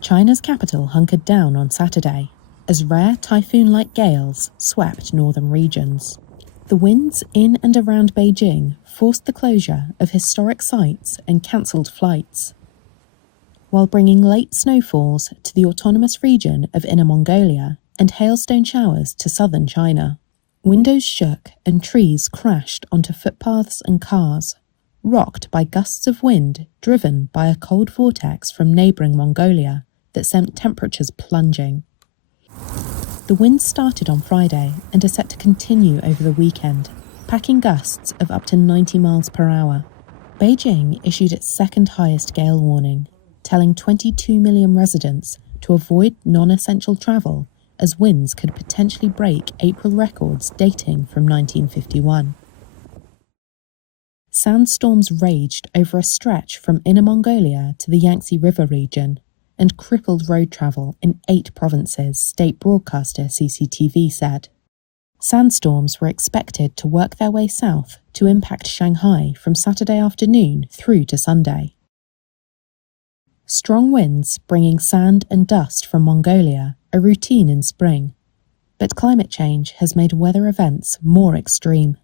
China's capital hunkered down on Saturday as rare typhoon-like gales swept northern regions. The winds in and around Beijing forced the closure of historic sites and cancelled flights, while bringing late snowfalls to the autonomous region of Inner Mongolia and hailstone showers to southern China. Windows shook and trees crashed onto footpaths and cars, rocked by gusts of wind driven by a cold vortex from neighbouring Mongolia that sent temperatures plunging. The winds started on Friday and are set to continue over the weekend, packing gusts of up to 90 miles per hour. Beijing issued its second highest gale warning, telling 22 million residents to avoid non-essential travel as winds could potentially break April records dating from 1951. Sandstorms raged over a stretch from Inner Mongolia to the Yangtze River region and crippled road travel in 8 provinces, state broadcaster CCTV said. Sandstorms were expected to work their way south to impact Shanghai from Saturday afternoon through to Sunday. Strong winds bringing sand and dust from Mongolia are routine in spring, but climate change has made weather events more extreme.